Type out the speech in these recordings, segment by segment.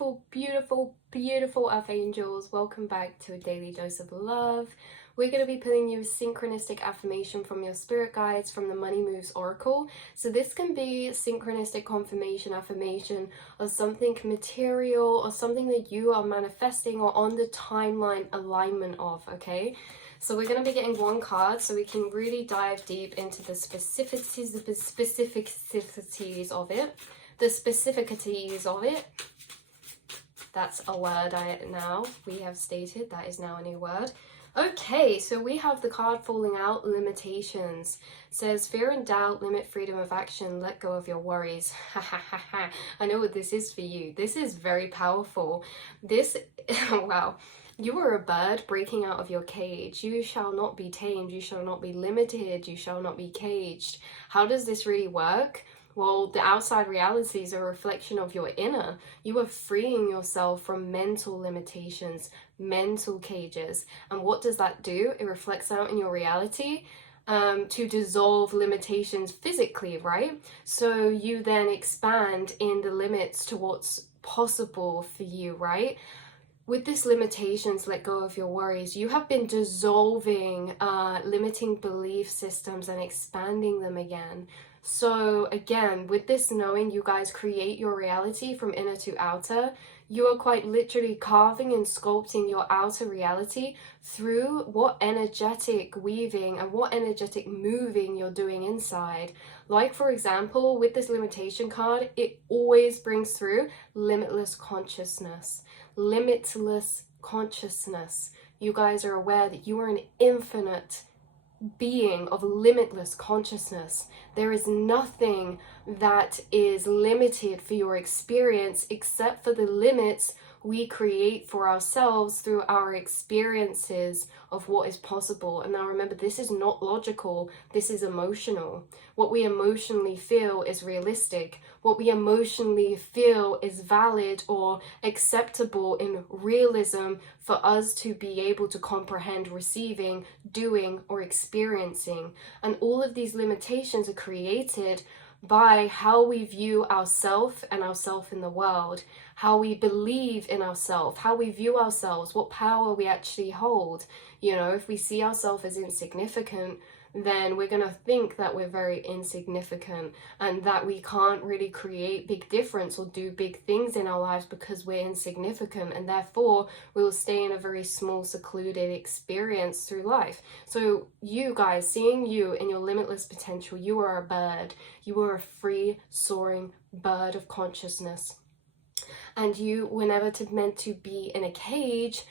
beautiful, beautiful, beautiful Earth Angels. Welcome back to a daily dose of love. We're going to be putting you a synchronistic affirmation from your spirit guides from the Money Moves Oracle. So this can be synchronistic confirmation affirmation of something material or something that you are manifesting or on the timeline alignment of, okay? So we're going to be getting one card so we can really dive deep into the specificities of it. The specificities of it. That's a word we have stated. That is now a new word. Okay, so we have the card falling out, limitations. It says, fear and doubt, limit freedom of action, let go of your worries. I know what this is for you. This is very powerful. This, wow. You are a bird breaking out of your cage. You shall not be tamed. You shall not be limited. You shall not be caged. How does this really work? Well, the outside reality is a reflection of your inner. You are freeing yourself from mental limitations, mental cages. And what does that do? It reflects out in your reality to dissolve limitations physically, right? So you then expand in the limits to what's possible for you, right? With this limitations, let go of your worries. You have been dissolving limiting belief systems and expanding them again. So again, with this knowing, you guys create your reality from inner to outer. You are quite literally carving and sculpting your outer reality through what energetic weaving and what energetic moving you're doing inside. Like, for example, with this limitation card, it always brings through limitless consciousness. Limitless consciousness. You guys are aware that you are an infinite being of limitless consciousness. There is nothing that is limited for your experience except for the limits we create for ourselves through our experiences of what is possible. And now remember, this is not logical, this is emotional. What we emotionally feel is realistic. What we emotionally feel is valid or acceptable in realism for us to be able to comprehend receiving, doing, or experiencing. And all of these limitations are created by how we view ourself and ourself in the world, how we believe in ourselves, how we view ourselves, what power we actually hold. You know, if we see ourselves as insignificant, then we're going to think that we're very insignificant and that we can't really create big difference or do big things in our lives because we're insignificant, and therefore we will stay in a very small, secluded experience through life. So you guys, seeing you in your limitless potential, you are a bird. You are a free, soaring bird of consciousness. And you were never meant to be in a cage.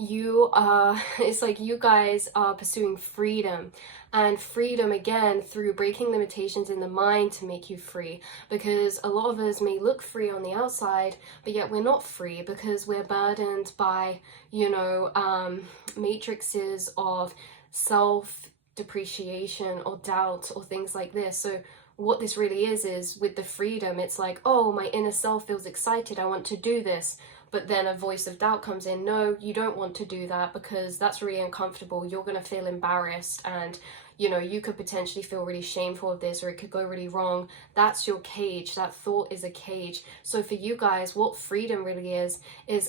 You are, it's like you guys are pursuing freedom, and freedom again through breaking limitations in the mind to make you free, because a lot of us may look free on the outside, but yet we're not free because we're burdened by, you know, matrices of self-depreciation or doubt or things like this. So what this really is with the freedom, it's like, oh, my inner self feels excited, I want to do this. But then a voice of doubt comes in. No, you don't want to do that because that's really uncomfortable. You're going to feel embarrassed, and you know, you could potentially feel really shameful of this, or it could go really wrong. That's your cage. That thought is a cage. So for you guys, what freedom really is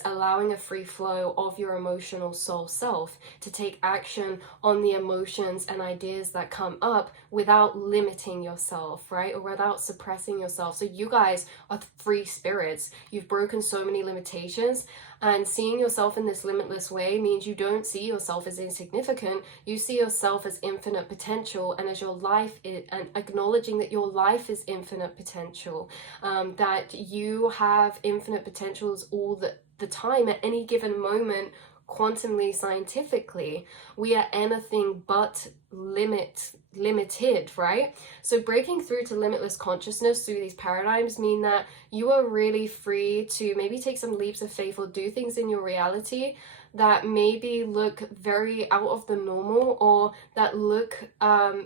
allowing a free flow of your emotional soul self to take action on the emotions and ideas that come up without limiting yourself, right? Or without suppressing yourself. So you guys are free spirits. You've broken so many limitations, and seeing yourself in this limitless way means you don't see yourself as insignificant. You see yourself as infinite potential, and as your life is, and acknowledging that your life is infinite potential, that you have infinite potentials all the time at any given moment. Quantumly, scientifically, we are anything but limited, right? So breaking through to limitless consciousness through these paradigms mean that you are really free to maybe take some leaps of faith or do things in your reality that maybe look very out of the normal or that look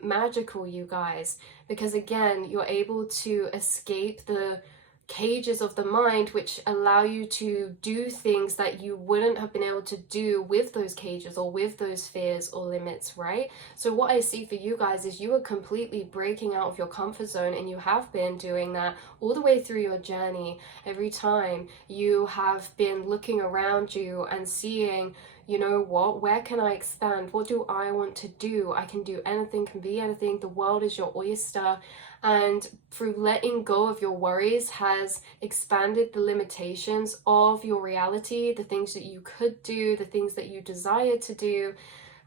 magical, you guys, because again, you're able to escape the cages of the mind which allow you to do things that you wouldn't have been able to do with those cages or with those fears or limits, right? So what I see for you guys is you are completely breaking out of your comfort zone, and you have been doing that all the way through your journey. Every time you have been looking around you and seeing, you know what, where can I expand? What do I want to do? I can do anything, can be anything. The world is your oyster. And through letting go of your worries has expanded the limitations of your reality, the things that you could do, the things that you desire to do.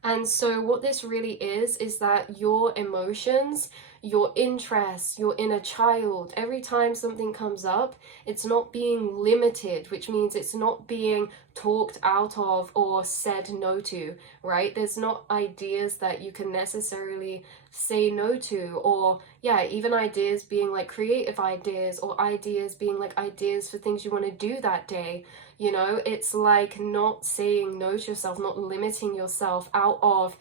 And so what this really is that your emotions, your interests, your inner child, every time something comes up, it's not being limited, which means it's not being talked out of or said no to, right? There's not ideas that you can necessarily say no to, or yeah, even ideas being like creative ideas, or ideas being like ideas for things you want to do that day. You know, it's like not saying no to yourself, not limiting yourself out of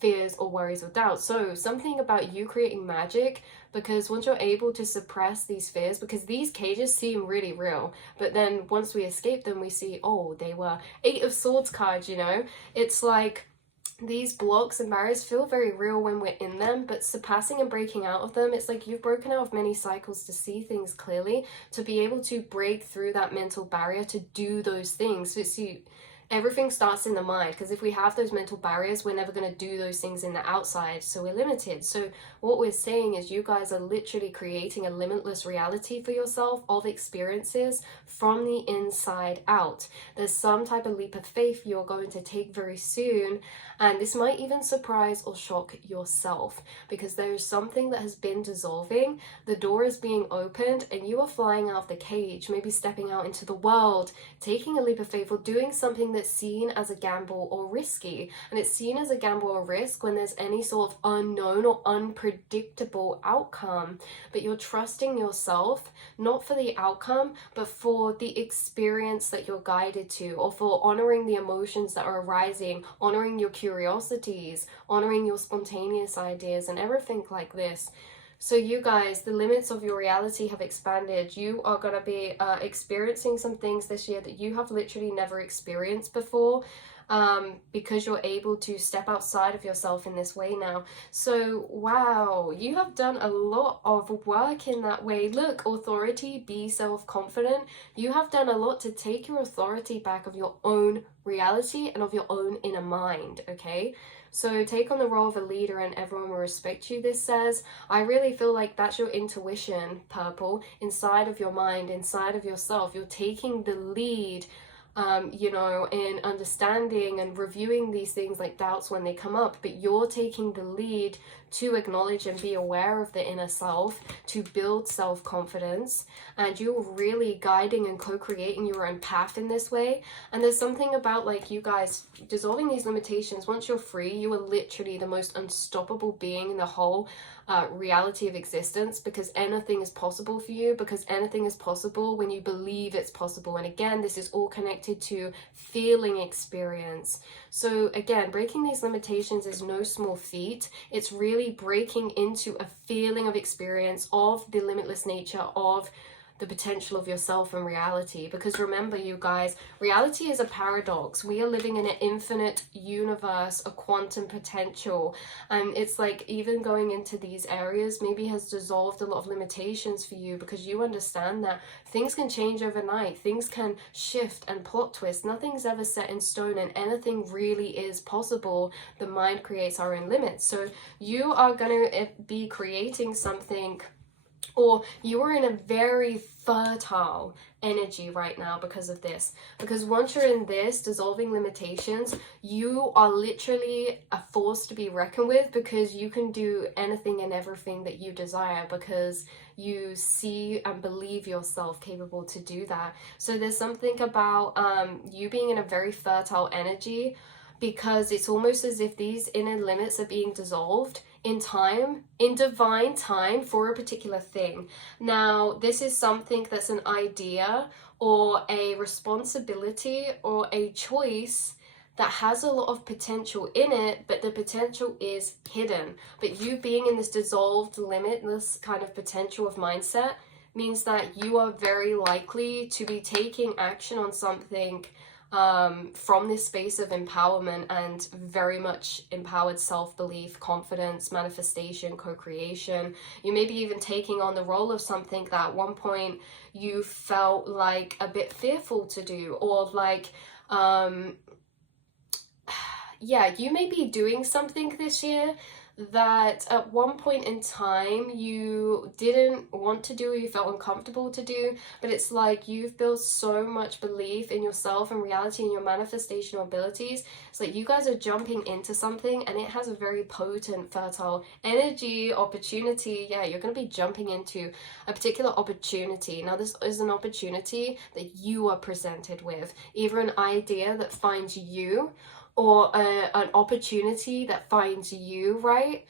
fears or worries or doubts. So something about you creating magic, because once you're able to suppress these fears, because these cages seem really real, but then once we escape them, we see, oh, they were 8 of Swords cards, you know? It's like these blocks and barriers feel very real when we're in them, but surpassing and breaking out of them, it's like you've broken out of many cycles to see things clearly, to be able to break through that mental barrier to do those things. So see, everything starts in the mind, because if we have those mental barriers, we're never going to do those things in the outside, so we're limited. So what we're saying is you guys are literally creating a limitless reality for yourself of experiences from the inside out. There's some type of leap of faith you're going to take very soon, and this might even surprise or shock yourself, because there is something that has been dissolving, the door is being opened, and you are flying out of the cage, maybe stepping out into the world, taking a leap of faith, or doing something that's seen as a gamble or risky. And it's seen as a gamble or risk when there's any sort of unknown or unpredictable outcome, but you're trusting yourself, not for the outcome, but for the experience that you're guided to, or for honoring the emotions that are arising, honoring your curiosities, honoring your spontaneous ideas and everything like this. So you guys, the limits of your reality have expanded. You are going to be experiencing some things this year that you have literally never experienced before, because you're able to step outside of yourself in this way now. So wow, you have done a lot of work in that way. Look, authority, be self-confident. You have done a lot to take your authority back of your own reality and of your own inner mind, okay? So take on the role of a leader and everyone will respect you, this says. I really feel like that's your intuition, Purple, inside of your mind, inside of yourself. You're taking the lead, you know, in understanding and reviewing these things like doubts when they come up, but you're taking the lead to acknowledge and be aware of the inner self, to build self-confidence, and you're really guiding and co-creating your own path in this way. And there's something about like you guys dissolving these limitations. Once you're free, you are literally the most unstoppable being in the whole reality of existence, because anything is possible for you, because anything is possible when you believe it's possible. And again, this is all connected to feeling experience. So again, breaking these limitations is no small feat. It's really breaking into a feeling of experience of the limitless nature of the potential of yourself and reality. Because remember, you guys, reality is a paradox. We are living in an infinite universe, a quantum potential, and it's like even going into these areas maybe has dissolved a lot of limitations for you, because you understand that things can change overnight, things can shift and plot twist. Nothing's ever set in stone, and anything really is possible. The mind creates our own limits. So you are going to be creating something, or you are in a very fertile energy right now because of this. Because once you're in this, dissolving limitations, you are literally a force to be reckoned with, because you can do anything and everything that you desire, because you see and believe yourself capable to do that. So there's something about you being in a very fertile energy, because it's almost as if these inner limits are being dissolved in time, in divine time, for a particular thing. Now, this is something that's an idea or a responsibility or a choice that has a lot of potential in it, but the potential is hidden. But you being in this dissolved, limitless kind of potential of mindset, means that you are very likely to be taking action on something from this space of empowerment and very much empowered self-belief, confidence, manifestation, co-creation. You may be even taking on the role of something that at one point you felt like a bit fearful to do, or like yeah, you may be doing something this year that at one point in time you didn't want to do, or you felt uncomfortable to do, but it's like you've built so much belief in yourself and reality and your manifestational abilities. It's like you guys are jumping into something and it has a very potent, fertile energy, opportunity. Yeah, you're going to be jumping into a particular opportunity. Now, this is an opportunity that you are presented with, either an idea that finds you, or an opportunity that finds you, right?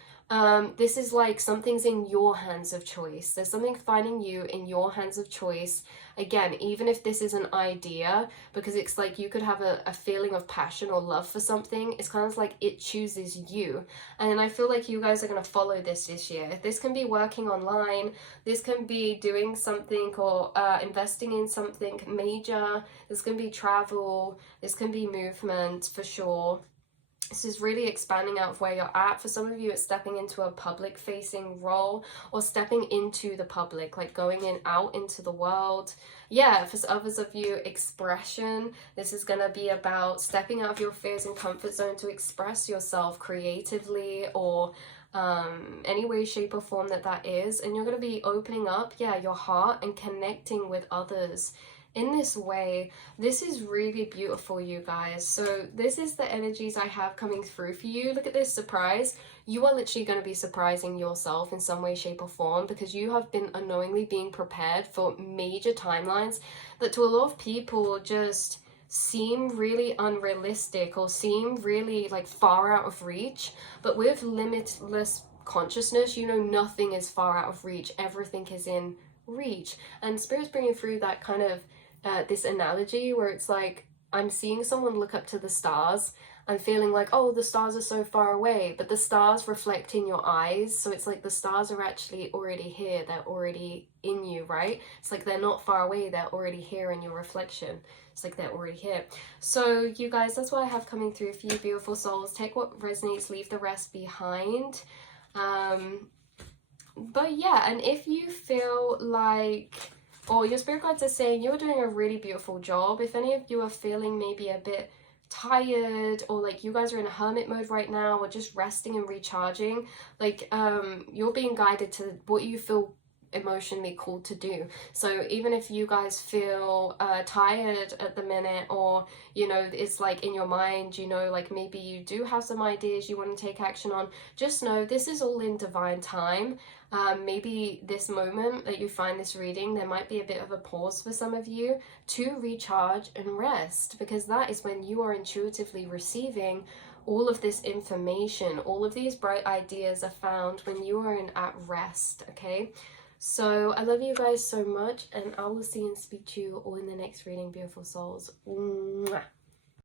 This is like something's in your hands of choice. There's something finding you in your hands of choice. Again, even if this is an idea, because it's like you could have a feeling of passion or love for something, it's kind of like it chooses you. And I feel like you guys are going to follow this year. This can be working online, this can be doing something, or investing in something major, this can be travel, this can be movement for sure. This is really expanding out of where you're at. For some of you, it's stepping into a public facing role, or stepping into the public, like going out into the world. Yeah, for others of you, expression. This is going to be about stepping out of your fears and comfort zone to express yourself creatively, or any way, shape or form that is. And you're going to be opening up, yeah, your heart and connecting with others in this way. This is really beautiful, you guys. So this is the energies I have coming through for you. Look at this surprise. You are literally going to be surprising yourself in some way, shape or form, because you have been unknowingly being prepared for major timelines that to a lot of people just seem really unrealistic, or seem really like far out of reach. But with limitless consciousness, you know, nothing is far out of reach. Everything is in reach. And Spirit's bringing through that kind of this analogy where it's like, I'm seeing someone look up to the stars. I'm feeling like, oh, the stars are so far away, but the stars reflect in your eyes. So it's like the stars are actually already here. They're already in you, right? It's like they're not far away. They're already here in your reflection. It's like they're already here. So you guys, that's what I have coming through for you, beautiful souls. Take what resonates, leave the rest behind. But yeah, and if you feel like, or your spirit guides are saying you're doing a really beautiful job, if any of you are feeling maybe a bit tired, or like you guys are in a hermit mode right now, or just resting and recharging, like you're being guided to what you feel emotionally called to do. So even if you guys feel tired at the minute, or you know, it's like in your mind, you know, like maybe you do have some ideas you want to take action on, just know this is all in divine time. Maybe this moment that you find this reading, there might be a bit of a pause for some of you to recharge and rest, because that is when you are intuitively receiving all of this information. All of these bright ideas are found when you are at rest, okay? So I love you guys so much, and I will see and speak to you all in the next reading, beautiful souls. Mwah.